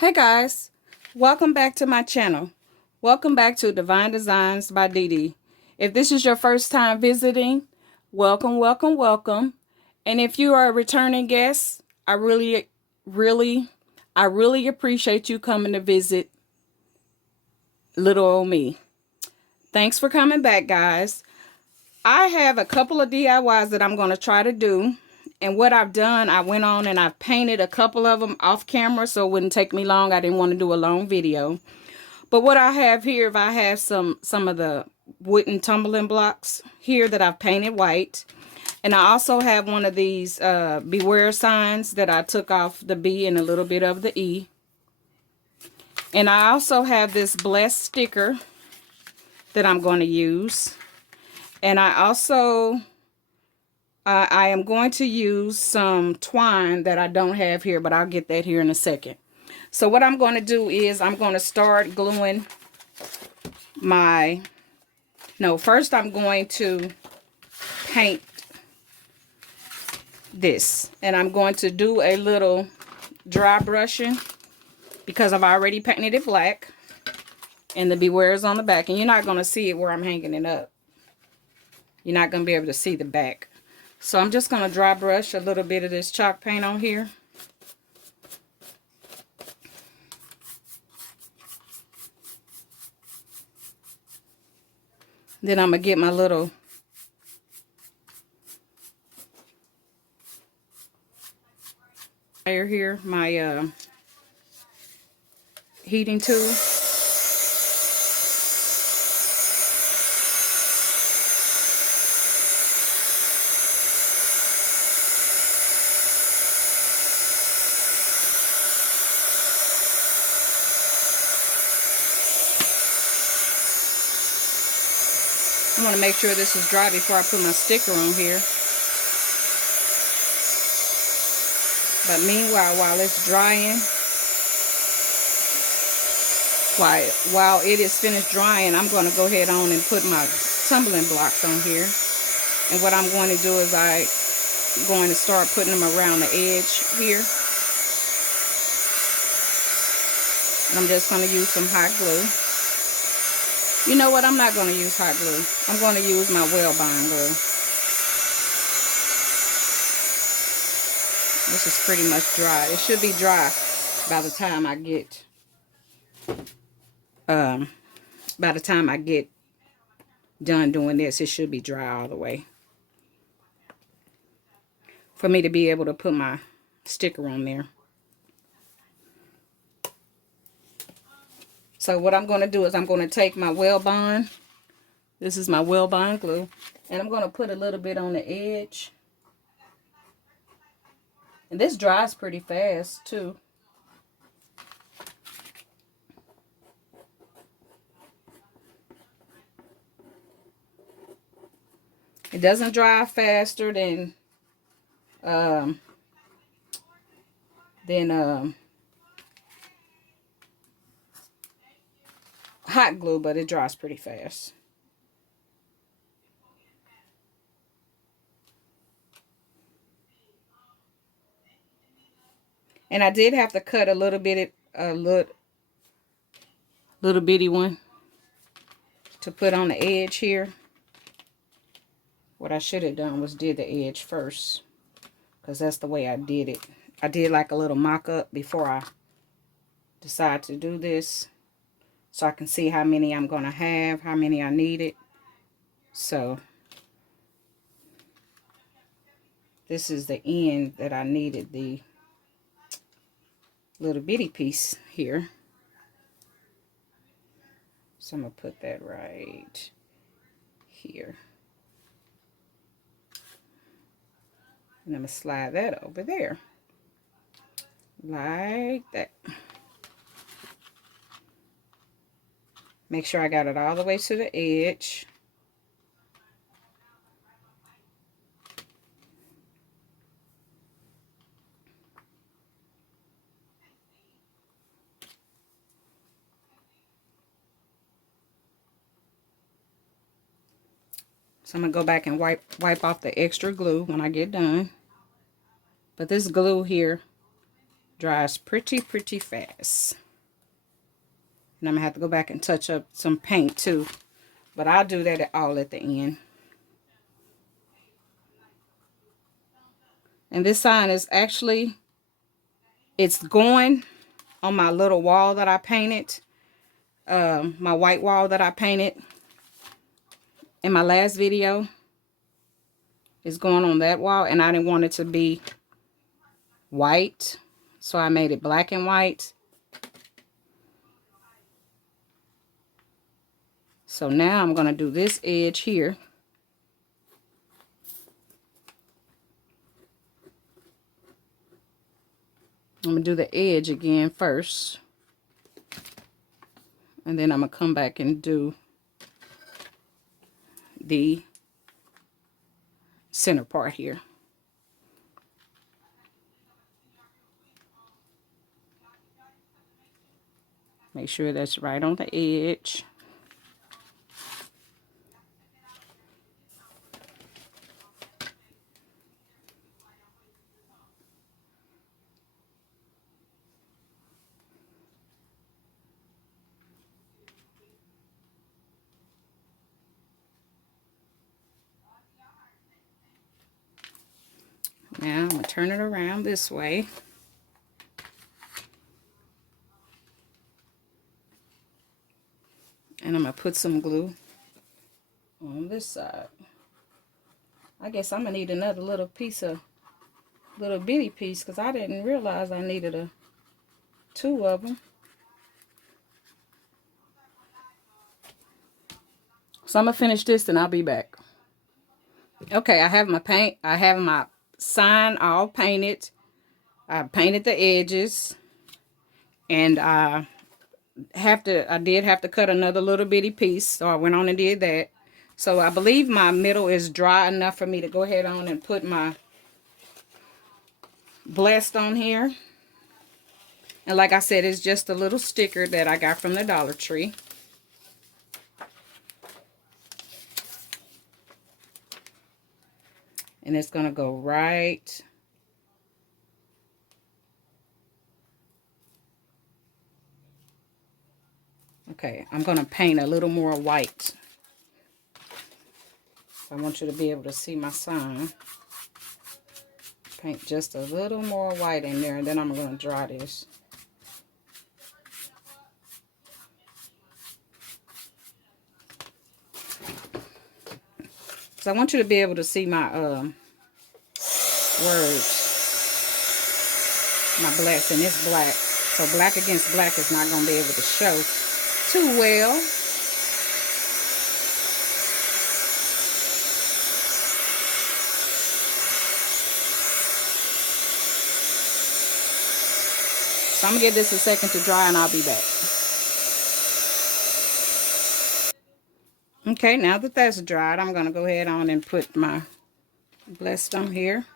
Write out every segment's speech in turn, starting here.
Hey guys, welcome back to my channel. Welcome back to Divine Designs by Dee. If this is your first time visiting, welcome, welcome, welcome. And if you are a returning guest, I really appreciate you coming to visit little old me. Thanks for coming back, guys. I have a couple of DIYs that I'm going to try to do. And what I've done, I went on and I've painted a couple of them off camera so it wouldn't take me long. I didn't want to do a long video. But what I have here, if I have some of the wooden tumbling blocks here that I've painted white. And I also have one of these beware signs that I took off the B and a little bit of the E. And I also have this blessed sticker that I'm going to use. And I also... I am going to use some twine that I don't have here, but I'll get that here in a second. So what I'm going to do is I'm going to start gluing first I'm going to paint this. And I'm going to do a little dry brushing because I've already painted it black. And the beware is on the back. And you're not going to see it where I'm hanging it up. You're not going to be able to see the back. So I'm just going to dry brush a little bit of this chalk paint on here. Then I'm going to get my little here, my heating tool. I want to make sure this is dry before I put my sticker on here. But meanwhile, while it's drying, while it is finished drying, I'm going to go ahead on and put my tumbling blocks on here. And what I'm going to do is I'm going to start putting them around the edge here. And I'm just going to use some hot glue. You know what? I'm not going to use hot glue. I'm going to use my well-bind glue. This is pretty much dry. It should be dry by the time I get done doing this. It should be dry all the way for me to be able to put my sticker on there. So what I'm going to do is I'm going to take my well-bind. This is my well-bind glue. And I'm going to put a little bit on the edge. And this dries pretty fast too. It doesn't dry faster than hot glue, but it dries pretty fast. And I did have to cut a little bitty one to put on the edge here. What I should have done was did the edge first, because that's the way I did it. I did like a little mock-up before I decide to do this, so I can see how many I'm going to have, how many I needed. So this is the end that I needed, the little bitty piece here. So I'm going to put that right here. And I'm going to slide that over there. Like that. Make sure I got it all the way to the edge. So I'm going to go back and wipe off the extra glue when I get done. But this glue here Dries pretty fast. And I'm going to have to go back and touch up some paint too. But I'll do that all at the end. And this sign is actually, it's going on my little wall that I painted. My white wall that I painted in my last video. Is going on that wall. And I didn't want it to be white. So I made it black and white. So now I'm going to do this edge here. I'm going to do the edge again first. And then I'm going to come back and do the center part here. Make sure that's right on the edge. Now I'm going to turn it around this way. And I'm going to put some glue on this side. I guess I'm going to need another little bitty piece, because I didn't realize I needed two of them. So I'm going to finish this and I'll be back. Okay, I have my paint. I have my sign all painted. I painted the edges. And I did have to cut another little bitty piece. So I went on and did that. So I believe my middle is dry enough for me to go ahead on and put my blessed on here. And like I said, it's just a little sticker that I got from the Dollar Tree. And it's going to go right okay, I'm going to paint a little more white. I want you to be able to see my sign. Paint just a little more white in there, and then I'm going to dry this. So I want you to be able to see my words. My blessing is black. So black against black is not going to be able to show too well. So I'm going to give this a second to dry and I'll be back. Okay, now that that's dried, I'm going to go ahead on and put my blessed on here.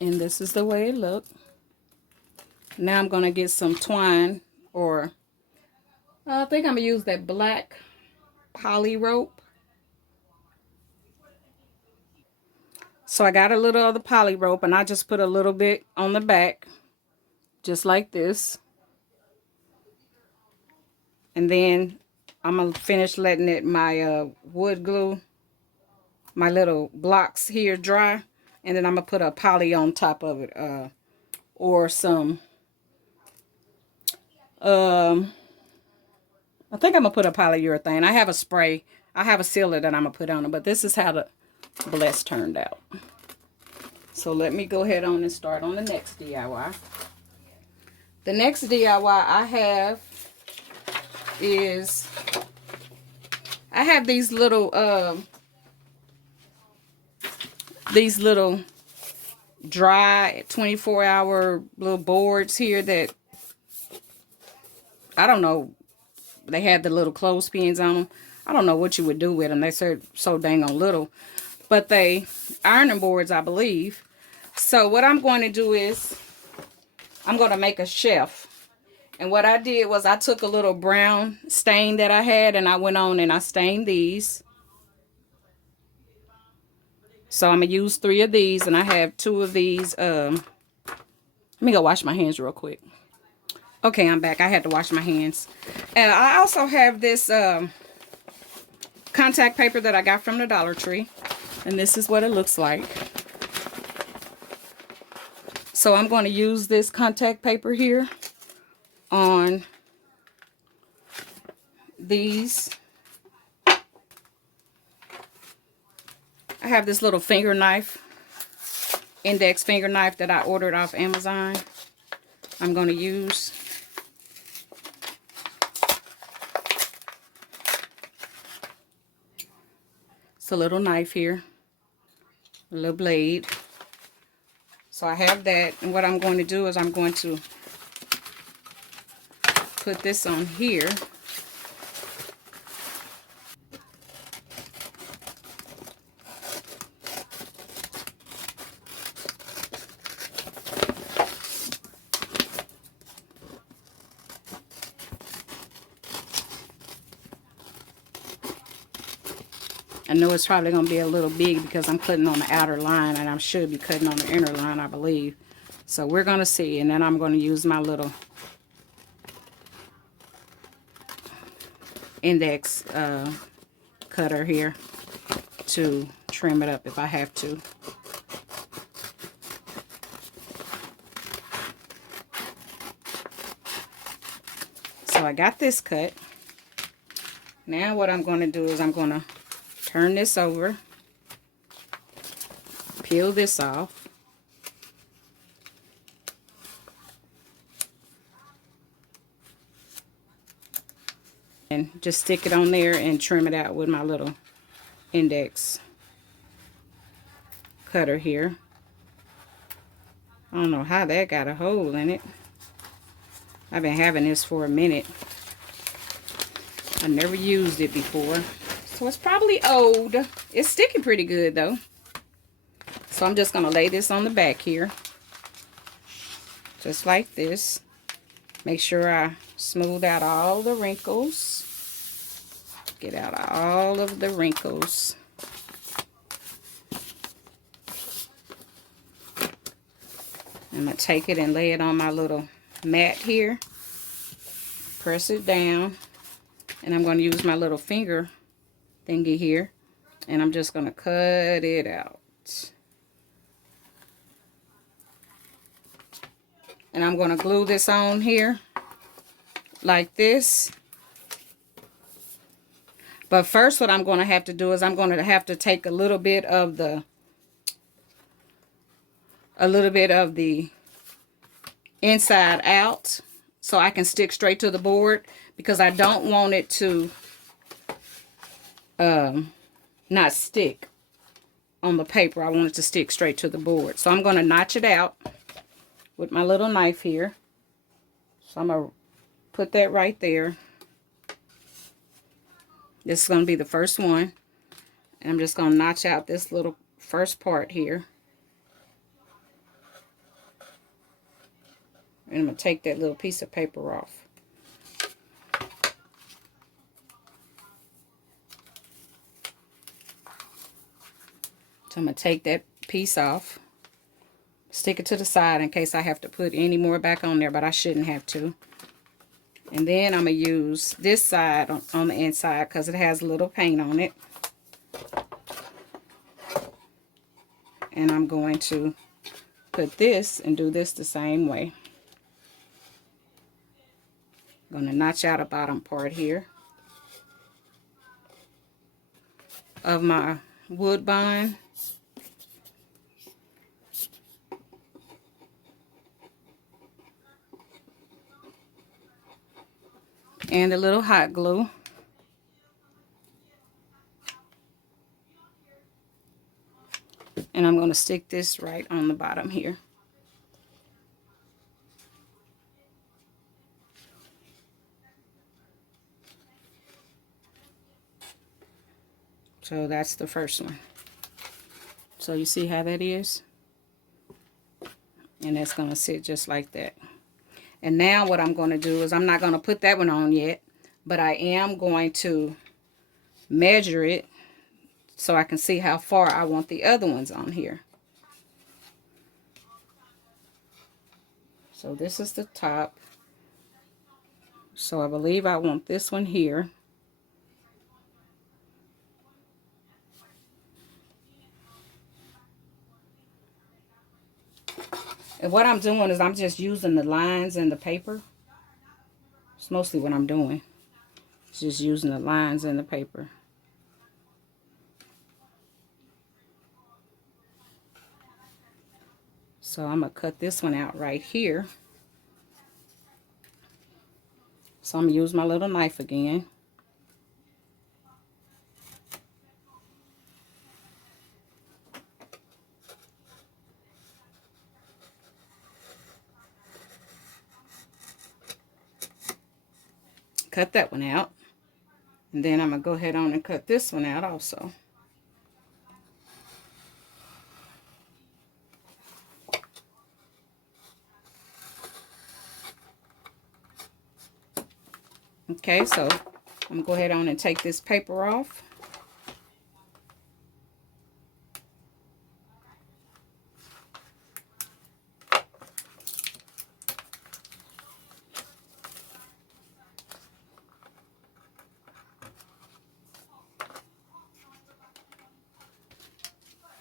And this is the way it looked. Now I'm going to get some twine, or I think I'm going to use that black poly rope. So I got a little of the poly rope and I just put a little bit on the back, just like this. And then I'm going to finish letting it, my wood glue, my little blocks here dry. And then I'm going to put a poly on top of it, or some, I think I'm going to put a polyurethane. I have a spray. I have a sealer that I'm going to put on it, but this is how the bless turned out. So let me go ahead on and start on the next DIY. The next DIY I have is, I have these little dry 24-hour little boards here that I don't know. They had the little clothespins on them. I don't know what you would do with them. They're so dang on little. But they ironing boards, I believe. So what I'm going to do is I'm going to make a shelf. And what I did was I took a little brown stain that I had and I went on and I stained these. So I'm going to use 3 of these and I have 2 of these. Let me go wash my hands real quick. Okay, I'm back. I had to wash my hands. And I also have this contact paper that I got from the Dollar Tree. And this is what it looks like. So I'm going to use this contact paper here on these. I have this little finger knife, index finger knife that I ordered off Amazon. I'm going to use. It's a little knife here, a little blade. So I have that, and what I'm going to do is I'm going to put this on here. I know it's probably going to be a little big because I'm cutting on the outer line, and I should be cutting on the inner line, I believe. So we're going to see, and then I'm going to use my little index cutter here to trim it up if I have to. So I got this cut. Now what I'm going to do is I'm going to turn this over, peel this off, and just stick it on there and trim it out with my little index cutter here. I don't know how that got a hole in it. I've been having this for a minute. I never used it before. So it's probably old. It's sticking pretty good though. So I'm just going to lay this on the back here. Just like this. Make sure I smooth out all the wrinkles. Get out all of the wrinkles. I'm going to take it and lay it on my little mat here. Press it down. And I'm going to use my little finger thingy here. And I'm just going to cut it out. And I'm going to glue this on here like this. But first what I'm going to have to do is I'm going to have to take a little bit of the inside out so I can stick straight to the board, because I don't want it to not stick on the paper. I want it to stick straight to the board. So I'm going to notch it out with my little knife here. So I'm going to put that right there. This is going to be the first one. And I'm just going to notch out this little first part here. And I'm going to take that little piece of paper off. So I'm going to take that piece off. Stick it to the side in case I have to put any more back on there, but I shouldn't have to. And then I'm going to use this side on the inside because it has a little paint on it. And I'm going to put this and do this the same way. I'm going to notch out a bottom part here of my wood bond. And a little hot glue. And I'm going to stick this right on the bottom here. So that's the first one. So you see how that is? And that's going to sit just like that. And now what I'm going to do is I'm not going to put that one on yet, but I am going to measure it so I can see how far I want the other ones on here. So this is the top. So I believe I want this one here. And what I'm doing is I'm just using the lines in the paper. It's mostly what I'm doing. It's just using the lines in the paper. So I'm going to cut this one out right here. So I'm going to use my little knife again. Cut that one out. And then I'm going to go ahead on and cut this one out also. Okay, so I'm going to go ahead on and take this paper off.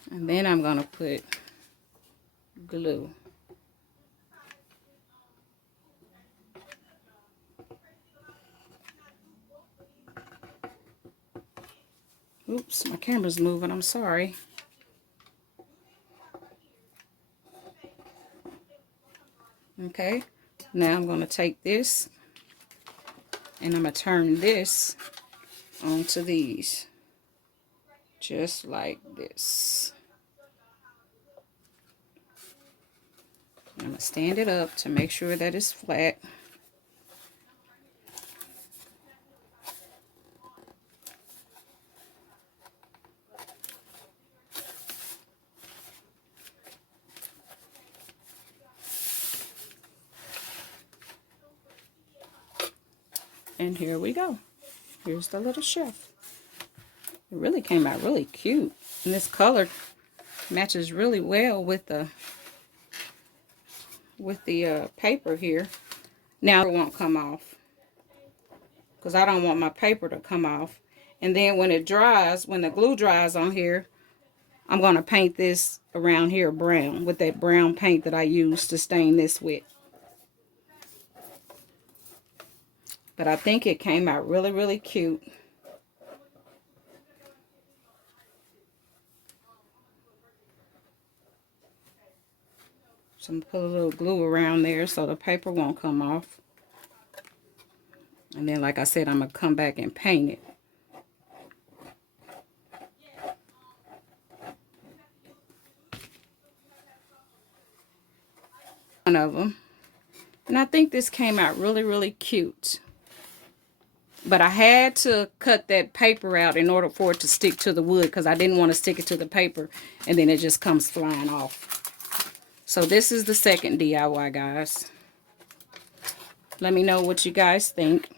And then I'm going to put glue. Oops, my camera's moving, I'm sorry. Okay, now I'm going to take this and I'm going to turn this onto these. Just like this. I'm going to stand it up to make sure that it's flat. And here we go. Here's the little shelf. It really came out really cute. And this color matches really well with the paper here. Now it won't come off because I don't want my paper to come off. And then when it dries, when the glue dries on here, I'm going to paint this around here brown with that brown paint that I used to stain this with. But I think it came out really, really cute. So I'm going to put a little glue around there so the paper won't come off. And then, like I said, I'm going to come back and paint it. One of them. And I think this came out really, really cute. But I had to cut that paper out in order for it to stick to the wood because I didn't want to stick it to the paper and then it just comes flying off. So this is the second DIY, guys. Let me know what you guys think.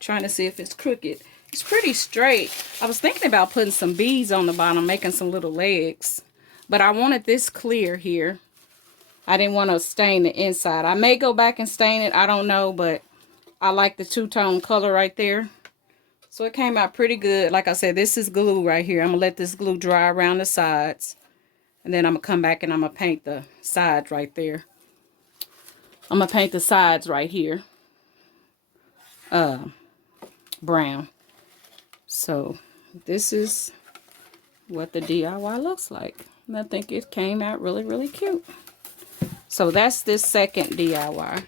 Trying to see if it's crooked. It's pretty straight. I was thinking about putting some beads on the bottom, making some little legs. But I wanted this clear here. I didn't want to stain the inside. I may go back and stain it. I don't know, but I like the two-tone color right there. So it came out pretty good. Like I said, this is glue right here. I'm going to let this glue dry around the sides. And then I'm going to come back and I'm going to paint the sides right there. I'm going to paint the sides right here. Brown. So this is what the DIY looks like. And I think it came out really, really cute. So that's this second DIY.